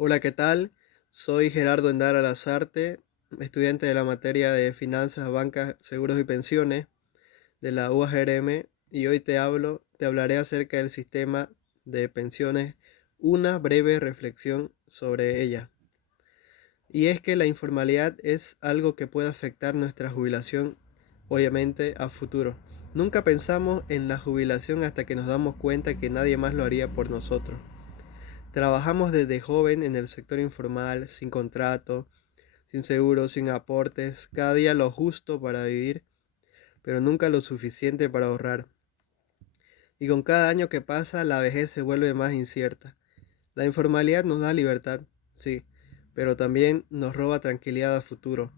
Hola, ¿qué tal? Soy Gerardo Endara Lazarte, estudiante de la materia de Finanzas, Bancas, Seguros y Pensiones de la UAGRM y hoy te hablaré acerca del sistema de pensiones, una breve reflexión sobre ella. Y es que la informalidad es algo que puede afectar nuestra jubilación, obviamente, a futuro. Nunca pensamos en la jubilación hasta que nos damos cuenta que nadie más lo haría por nosotros. Trabajamos desde joven en el sector informal, sin contrato, sin seguro, sin aportes, cada día lo justo para vivir, pero nunca lo suficiente para ahorrar. Y con cada año que pasa, la vejez se vuelve más incierta. La informalidad nos da libertad, sí, pero también nos roba tranquilidad a futuro.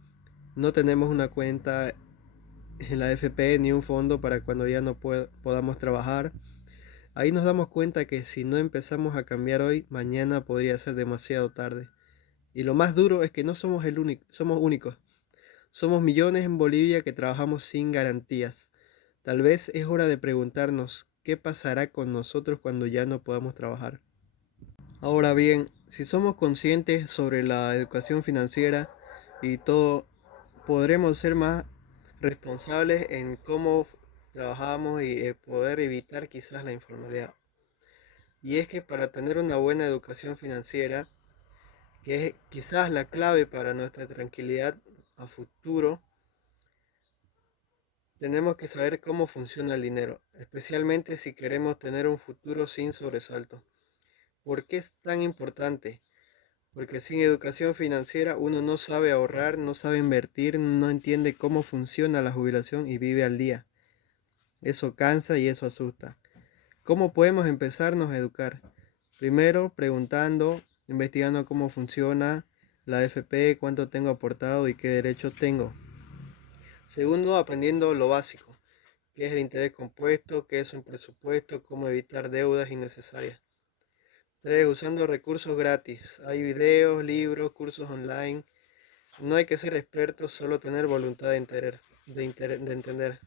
No tenemos una cuenta en la AFP ni un fondo para cuando ya no podamos trabajar. Ahí nos damos cuenta que si no empezamos a cambiar hoy, mañana podría ser demasiado tarde. Y lo más duro es que no somos somos únicos. Somos millones en Bolivia que trabajamos sin garantías. Tal vez es hora de preguntarnos qué pasará con nosotros cuando ya no podamos trabajar. Ahora bien, si somos conscientes sobre la educación financiera y todo, podremos ser más responsables en cómo trabajamos y poder evitar quizás la informalidad. Y es que para tener una buena educación financiera, que es quizás la clave para nuestra tranquilidad a futuro, tenemos que saber cómo funciona el dinero, especialmente si queremos tener un futuro sin sobresalto. ¿Por qué es tan importante? Porque sin educación financiera uno no sabe ahorrar, no sabe invertir, no entiende cómo funciona la jubilación y vive al día. Eso cansa y eso asusta. ¿Cómo podemos empezarnos a educar? Primero, preguntando, investigando cómo funciona la AFP, cuánto tengo aportado y qué derechos tengo. Segundo, aprendiendo lo básico, qué es el interés compuesto, qué es un presupuesto, cómo evitar deudas innecesarias. 3. Usando recursos gratis. Hay videos, libros, cursos online. No hay que ser experto, solo tener voluntad de entender.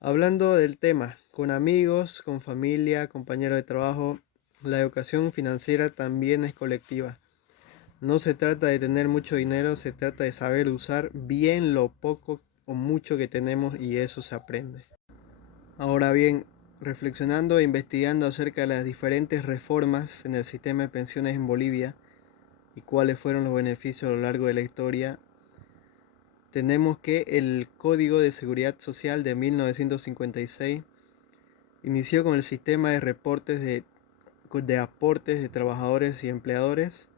Hablando del tema, con amigos, con familia, compañeros de trabajo, la educación financiera también es colectiva. No se trata de tener mucho dinero, se trata de saber usar bien lo poco o mucho que tenemos y eso se aprende. Ahora bien, reflexionando e investigando acerca de las diferentes reformas en el sistema de pensiones en Bolivia y cuáles fueron los beneficios a lo largo de la historia, tenemos que el Código de Seguridad Social de 1956 inició con el sistema de reportes de aportes de trabajadores y empleadores,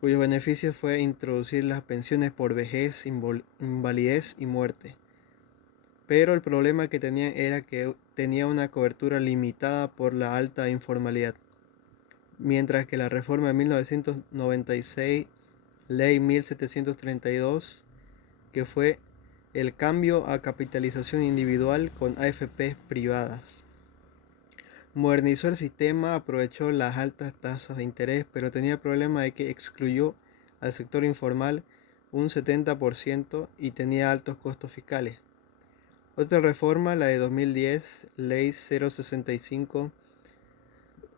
cuyo beneficio fue introducir las pensiones por vejez, invalidez y muerte. Pero el problema que tenía era que tenía una cobertura limitada por la alta informalidad, mientras que la reforma de 1996, ley 1732, que fue el cambio a capitalización individual con AFP privadas. Modernizó el sistema, aprovechó las altas tasas de interés, pero tenía el problema de que excluyó al sector informal un 70% y tenía altos costos fiscales. Otra reforma, la de 2010, Ley 065,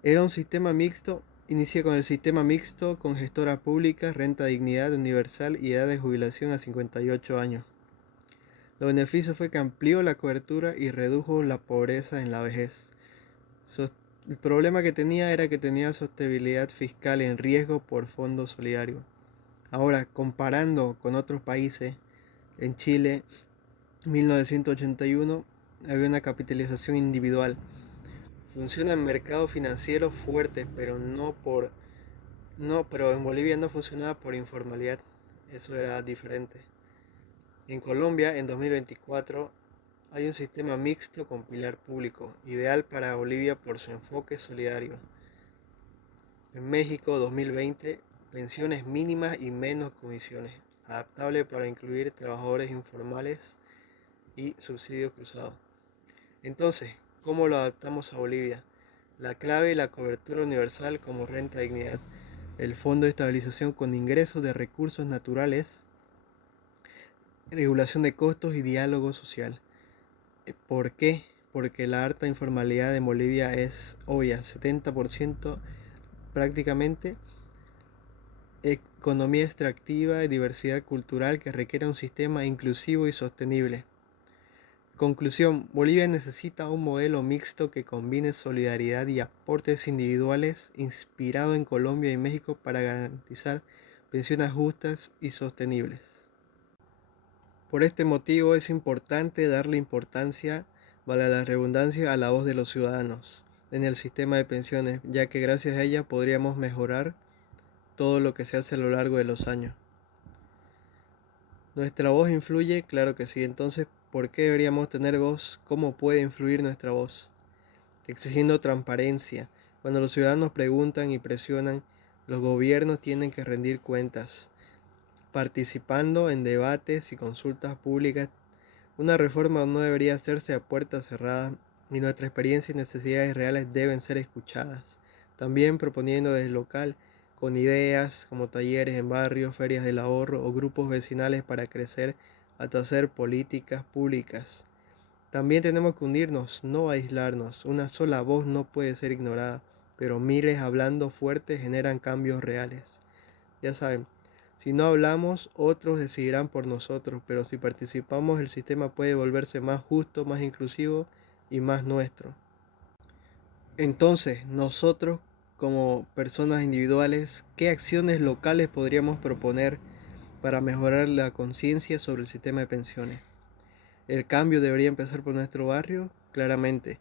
era un sistema mixto, inicia con el sistema mixto con gestora pública, renta dignidad universal y edad de jubilación a 58 años. Los beneficios fue que amplió la cobertura y redujo la pobreza en la vejez. El problema que tenía era que tenía sostenibilidad fiscal en riesgo por fondo solidario. Ahora, comparando con otros países, en Chile, 1981, había una capitalización individual. Funciona en mercado financiero fuerte, pero en Bolivia no funcionaba por informalidad. Eso era diferente. En Colombia, en 2024, hay un sistema mixto con pilar público, ideal para Bolivia por su enfoque solidario. En México 2020, pensiones mínimas y menos comisiones, adaptable para incluir trabajadores informales y subsidios cruzados. Entonces, ¿cómo lo adaptamos a Bolivia? La clave y la cobertura universal como renta dignidad, el fondo de estabilización con ingresos de recursos naturales, regulación de costos y diálogo social. ¿Por qué? Porque la alta informalidad en Bolivia es obvia, 70% prácticamente, economía extractiva y diversidad cultural que requiere un sistema inclusivo y sostenible. Conclusión, Bolivia necesita un modelo mixto que combine solidaridad y aportes individuales inspirado en Colombia y México para garantizar pensiones justas y sostenibles. Por este motivo es importante darle importancia, vale la redundancia, a la voz de los ciudadanos en el sistema de pensiones, ya que gracias a ella podríamos mejorar todo lo que se hace a lo largo de los años. ¿Nuestra voz influye? Claro que sí. Entonces, ¿por qué deberíamos tener voz? ¿Cómo puede influir nuestra voz? Exigiendo transparencia. Cuando los ciudadanos preguntan y presionan, los gobiernos tienen que rendir cuentas. Participando en debates y consultas públicas, una reforma no debería hacerse a puertas cerradas y nuestra experiencia y necesidades reales deben ser escuchadas. También proponiendo desde local con ideas como talleres en barrios, ferias del ahorro o grupos vecinales para crecer hasta hacer políticas públicas. También tenemos que unirnos, no aislarnos. Una sola voz no puede ser ignorada, pero miles hablando fuerte generan cambios reales. Ya saben, si no hablamos, otros decidirán por nosotros, pero si participamos, el sistema puede volverse más justo, más inclusivo y más nuestro. Entonces, nosotros, como personas individuales, ¿qué acciones locales podríamos proponer para mejorar la conciencia sobre el sistema de pensiones? ¿El cambio debería empezar por nuestro barrio? Claramente.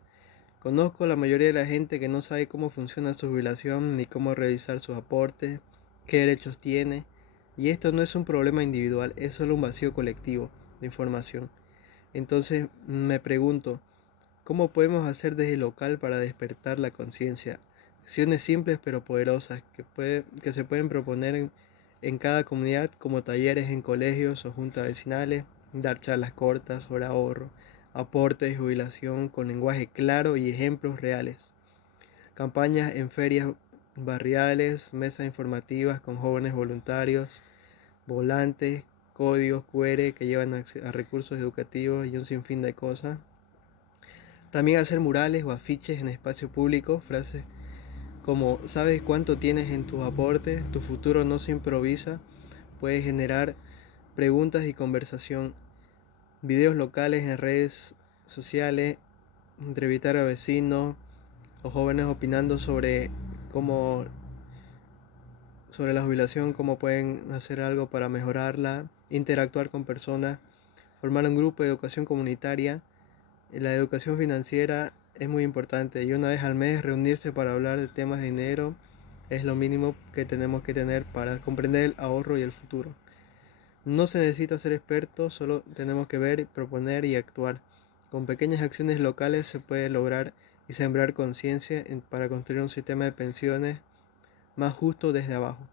Conozco a la mayoría de la gente que no sabe cómo funciona su jubilación ni cómo revisar sus aportes, qué derechos tiene. Y esto no es un problema individual, es solo un vacío colectivo de información. Entonces me pregunto, ¿cómo podemos hacer desde local para despertar la conciencia? Acciones simples pero poderosas que se pueden proponer en cada comunidad, como talleres en colegios o juntas vecinales, dar charlas cortas sobre ahorro, aportes y jubilación con lenguaje claro y ejemplos reales, campañas en ferias barriales, mesas informativas con jóvenes voluntarios, volantes, códigos QR que llevan a recursos educativos y un sinfín de cosas. También hacer murales o afiches en espacio público, frases como ¿sabes cuánto tienes en tus aportes? Tu futuro no se improvisa, puede generar preguntas y conversación. Videos locales en redes sociales, entrevistar a vecinos o jóvenes opinando sobre la jubilación, cómo pueden hacer algo para mejorarla, interactuar con personas, formar un grupo de educación comunitaria. La educación financiera es muy importante y una vez al mes reunirse para hablar de temas de dinero es lo mínimo que tenemos que tener para comprender el ahorro y el futuro. No se necesita ser experto, solo tenemos que ver, proponer y actuar. Con pequeñas acciones locales se puede lograr y sembrar conciencia para construir un sistema de pensiones más justo desde abajo.